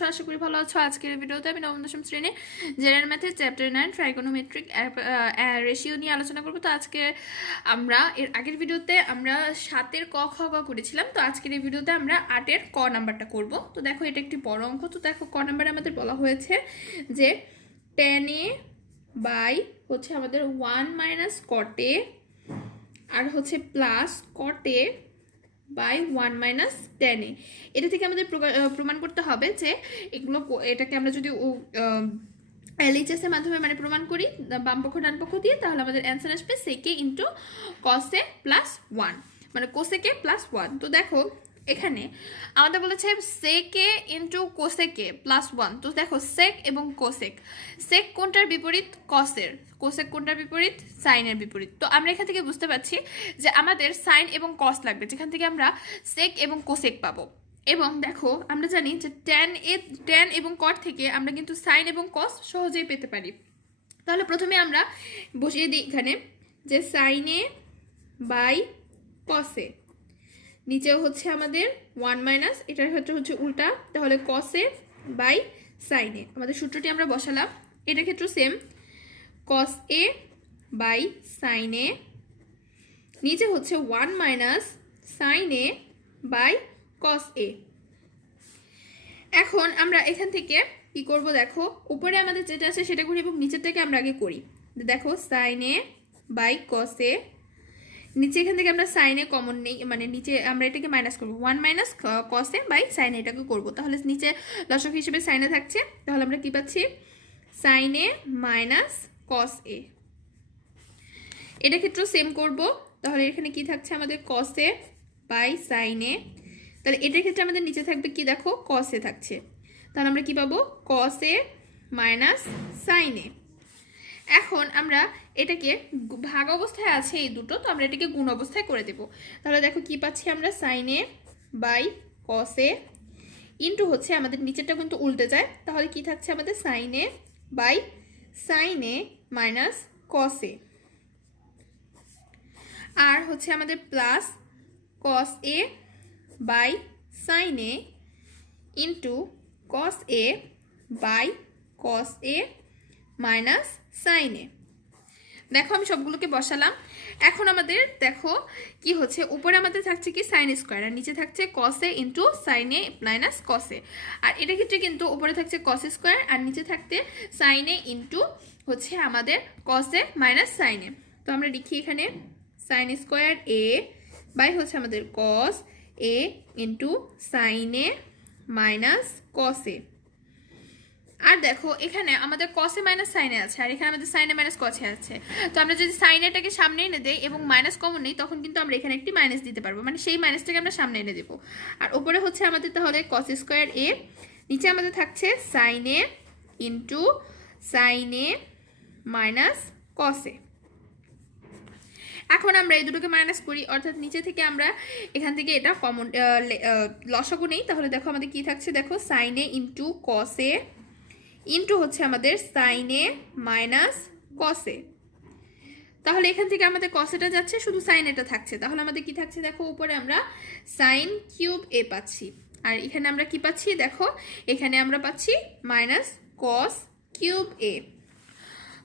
আছো? আশা করি ভালো আছো। আজকের ভিডিওতে আমি নবম দশম শ্রেণী জেনারেল ম্যাথের চ্যাপ্টার 9 ট্রাইগোনোমেট্রিক রেশিও নিয়ে আলোচনা করবো। তো আজকে আমরা এর আগের ভিডিওতে আমরা 7-এর ক খ গ করেছিলাম। তো আজকের এই ভিডিওতে আমরা 8-এর ক নাম্বারটা করব। তো দেখো এটা একটি বড় অঙ্ক। তো দেখো ক নাম্বারে আমাদের বলা হয়েছে যে tan a বাই হচ্ছে আমাদের 1 মাইনাস cot a আর হচ্ছে plus cot a by 1 minus tan a। এটা থেকে আমাদের প্রমাণ করতে হবে যে এগুলো এটাকে আমরা যদি এলএইচএস এর মাধ্যমে মানে প্রমাণ করি বাম পক্ষ ডান পক্ষ দিয়ে, তাহলে আমাদের অ্যান্সার আসবে sec a into cos a plus 1 মানে cosec a প্লাস 1। তো দেখো এখানে আমাদের বলেছে sec a into cosec a plus 1। তো দেখো sec এবং cosec, sec কোনটার বিপরীত? cos এর। cosec কোনটার বিপরীত? sin এর বিপরীত। তো আমরা এখান থেকে বুঝতে পারছি যে আমাদের sin এবং cos লাগবে, যেখান থেকে আমরা sec এবং cosec পাবো। এবং দেখো আমরা জানি যে tan এবং cot থেকে আমরা কিন্তু sin এবং cos সহজেই পেতে পারি। তাহলে প্রথমে আমরা বসিয়ে দিই এখানে যে sin a by cos a, নিচেও হচ্ছে আমাদের 1 মাইনাস, এটার ক্ষেত্রে হচ্ছে উল্টা, তাহলে cos a by sin a। আমাদের সূত্রটি আমরা বসালাম, এটার ক্ষেত্রে same cos a by sin a, নিচে হচ্ছে 1 minus sin a by cos a। এখন আমরা এখান থেকে কি করব, দেখো উপরে আমাদের যেটা আছে সেটা করি এবং নিচের থেকে আমরা আগে করি। দেখো sin a by cos a, নিচে এখান থেকে আমরা sin a কমন নেই, মানে নিচে আমরা এটাকে মাইনাস করব, 1 minus cos a by sin a এটাকে করব। তাহলে নিচে লসাগু হিসেবে sin a থাকছে, তাহলে আমরা কি পাচ্ছি sin a minus cos a। এটা ক্ষেত্রেও সেম করব, তাহলে এখানে কি থাকছে আমাদের cos a by sin a। তাহলে এটার ক্ষেত্রে আমাদের নিচে থাকবে কি, দেখো cos a থাকছে, তাহলে আমরা কি পাবো cos a minus sin a। এখন আমরা এটাকে ভাগ অবস্থায় আছে এই দুটো, তো আমরা এটাকে গুণ অবস্থায় করে দেব। তাহলে দেখো কি পাচ্ছি আমরা sin a by cos a into হচ্ছে আমাদের নিচেরটা কিন্তু উল্টে যায়, তাহলে কি থাকছে আমাদের sin a by sin a minus cos a, আর হচ্ছে আমাদের plus cos a by sin a into cos a by cos a minus sin a। দেখো আমি সবগুলোকে বসালাম। এখন আমাদের দেখো কি হচ্ছে, উপরে আমাদের থাকছে কি sin স্কোয়ার আর নিচে থাকছে cos a into sin a minus cos a। আর এটা ক্ষেত্রে কিন্তু উপরে থাকছে cos স্কোয়ার আর নিচে থাকতে sin a ইন্টু হচ্ছে আমাদের cos a minus sin a। তো আমরা লিখি এখানে sin স্কোয়ার a বাই হচ্ছে আমাদের cos a into sin a minus cos a। আর দেখো এখানে আমাদের cos a minus sin a আছে, আর এখানে আমাদের sin a minus cos a আছে। তো আমরা যদি sin aটাকে সামনে এনে দেই এবং মাইনাস কমন নেই, তখন কিন্তু আমরা এখানে একটি মাইনাস দিতে পারবো, মানে সেই মাইনাসটাকে আমরা সামনে এনে দেবো। আর উপরে হচ্ছে আমাদের তাহলে cos স্কোয়ার a, নিচে আমাদের থাকছে sin a into sin a minus cos a। এখন আমরা এই দুটোকে মাইনাস করি, অর্থাৎ নিচে থেকে আমরা এখান থেকে এটা কমন লসাগু নেই, তাহলে দেখো আমাদের কি থাকছে, দেখো sin a into cos a into হচ্ছে আমাদের sin a minus cos a। তাহলে এখান থেকে আমাদের cos এটা যাচ্ছে, শুধু sin এটা থাকছে, তাহলে আমাদের কি থাকছে, দেখো উপরে আমরা sin কিউব a পাচ্ছি, আর এখানে আমরা কি পাচ্ছি, দেখো এখানে আমরা পাচ্ছি মাইনাস cos কিউব a।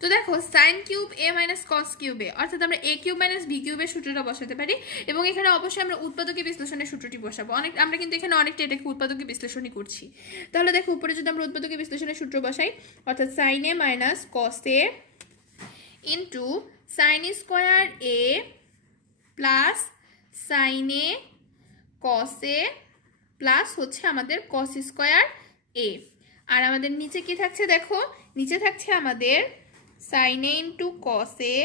তো দেখো sin cube a minus cos cube a, অর্থাৎ আমরা a কিউব মাইনাস b কিউবের সূত্রটা বসাতে পারি, এবং এখানে অবশ্যই আমরা উৎপাদকীয় বিশ্লেষণের সূত্রটি বসাবো। আমরা কিন্তু এখানে অনেকটা এটাকে উৎপাদকীয় বিশ্লেষণই করছি। তাহলে দেখো উপরে যদি আমরা উৎপাদকীয় বিশ্লেষণের সূত্র বসাই, অর্থাৎ sin a minus cos a into sin square a plus sin a cos a plus হচ্ছে আমাদের cos স্কোয়ার a। আর আমাদের নিচে কি থাকছে, দেখো নিচে থাকছে আমাদের sin a into cos a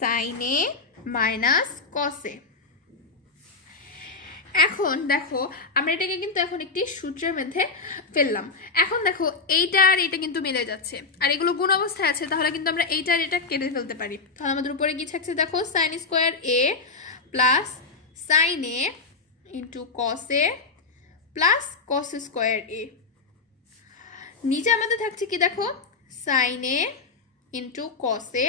sin a minus cos a। এখন দেখো আমরা এটাকে কিন্তু এখন একটি সূত্রের মধ্যে ফেললাম। এখন দেখো এইটা আর এটা কিন্তু মিলে যাচ্ছে, আর এগুলো গুণ অবস্থায় আছে, তাহলে কিন্তু আমরা এইটা আর এটা কেটে ফেলতে পারি। তাহলে আমাদের উপরে কি থাকছে, দেখো sin square a plus sin a into cos a plus cos square a, নিচে আমাদের থাকছে কি, দেখো sin a into cos a,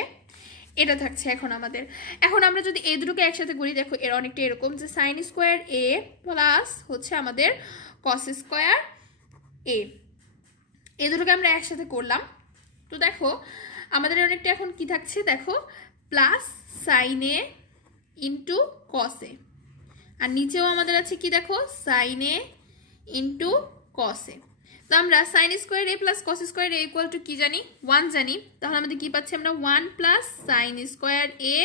এটা থাকছে এখন আমাদের। এখন আমরা যদি এই দুটোকে একসাথে করি, দেখো এর অনেকটা এরকম যে sin স্কোয়ার a প্লাস হচ্ছে আমাদের cos স্কোয়ার এ, এই দুটোকে আমরা একসাথে করলাম। তো দেখো আমাদের অনেকটা এখন কি থাকছে, দেখো plus sign A into cos A, আর নিচেও আমাদের আছে কি দেখো সাইন এ ইন্টু কস এ। তো আমরা sine square A plus cos square A equal to কি জানি, 1 জানি। তাহলে আমাদের কি পাচ্ছি আমরা 1 plus sine square A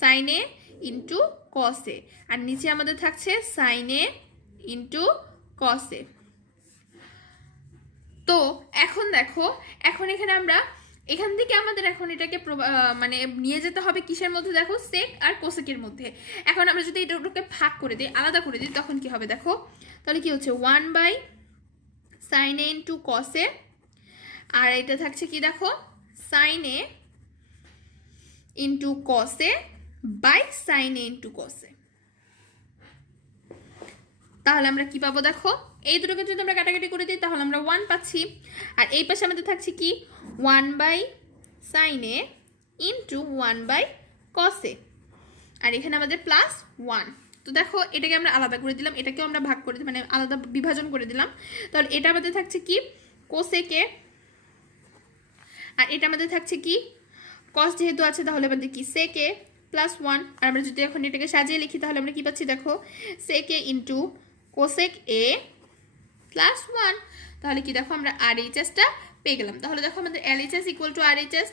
sign A into cos A, আর নিচে আমাদের থাকছে সাইন এ ইন্টু কস এ। তো এখন দেখো, এখন এখানে আমরা এখান থেকে আমাদের এখন এটাকে মানে নিয়ে যেতে হবে কিসের মধ্যে, দেখো সেক আর কোসেকের মধ্যে। এখন আমরা যদি এটাকে ভাগ করে দিই, আলাদা করে দিই, তখন কি হবে দেখো, তাহলে কি হচ্ছে 1 by sine A into cos A, আর এটা থাকছে কি দেখো sine A into cos A by sine A into cos A. তাহলে আমরা কি পাবো দেখো, এই দুটোকে যদি আমরা কাটাকাটি করে দিই তাহলে আমরা 1 পাচ্ছি, আর এই পাশে আমাদের থাকছে কি 1 by sine A into 1 by cos A, আর এখানে আমাদের প্লাস 1। তো দেখো এটাকে আমরা আলাদা করে দিলাম, এটাকেও আমরা ভাগ করে মানে আলাদা বিভাজন করে দিলাম। তাহলে এটা আমাদের থাকছে কি কোসেকে, আর এটা আমাদের থাকছে কি কস যেহেতু আছে তাহলে আমাদের কি সেকে প্লাস 1। আর আমরা যদি এখন এটাকে সাজিয়ে লিখি তাহলে আমরা কি পাচ্ছি দেখো সেকে ইন্টু কোসেক এ প্লাস 1। তাহলে কি দেখো আমরা RHSটা পেয়ে গেলাম। তাহলে দেখো আমাদের LHS equal to RHS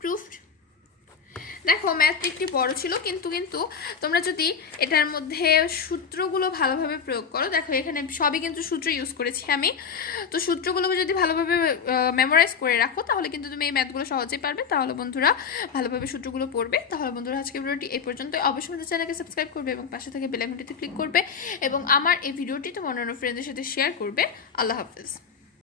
proofed. দেখো ম্যাথটি একটু বড় ছিল, কিন্তু তোমরা যদি এটার মধ্যে সূত্রগুলো ভালোভাবে প্রয়োগ করো, দেখো এখানে সবই কিন্তু সূত্র ইউজ করেছি আমি, তো সূত্রগুলোকে যদি ভালোভাবে মেমোরাইজ করে রাখো তাহলে কিন্তু তুমি এই ম্যাথগুলো সহজেই পারবে। তাহলে বন্ধুরা ভালোভাবে সূত্রগুলো পড়বে। তাহলে বন্ধুরা আজকে ভিডিওটি এই পর্যন্ত, অবশ্যই আমাদের চ্যানেলকে সাবস্ক্রাইব করবে এবং পাশে থেকে বেল আইকনটিতে ক্লিক করবে এবং আমার এই ভিডিওটি তোমার অন্য ফ্রেন্ডদের সাথে শেয়ার করবে। আল্লাহ হাফেজ।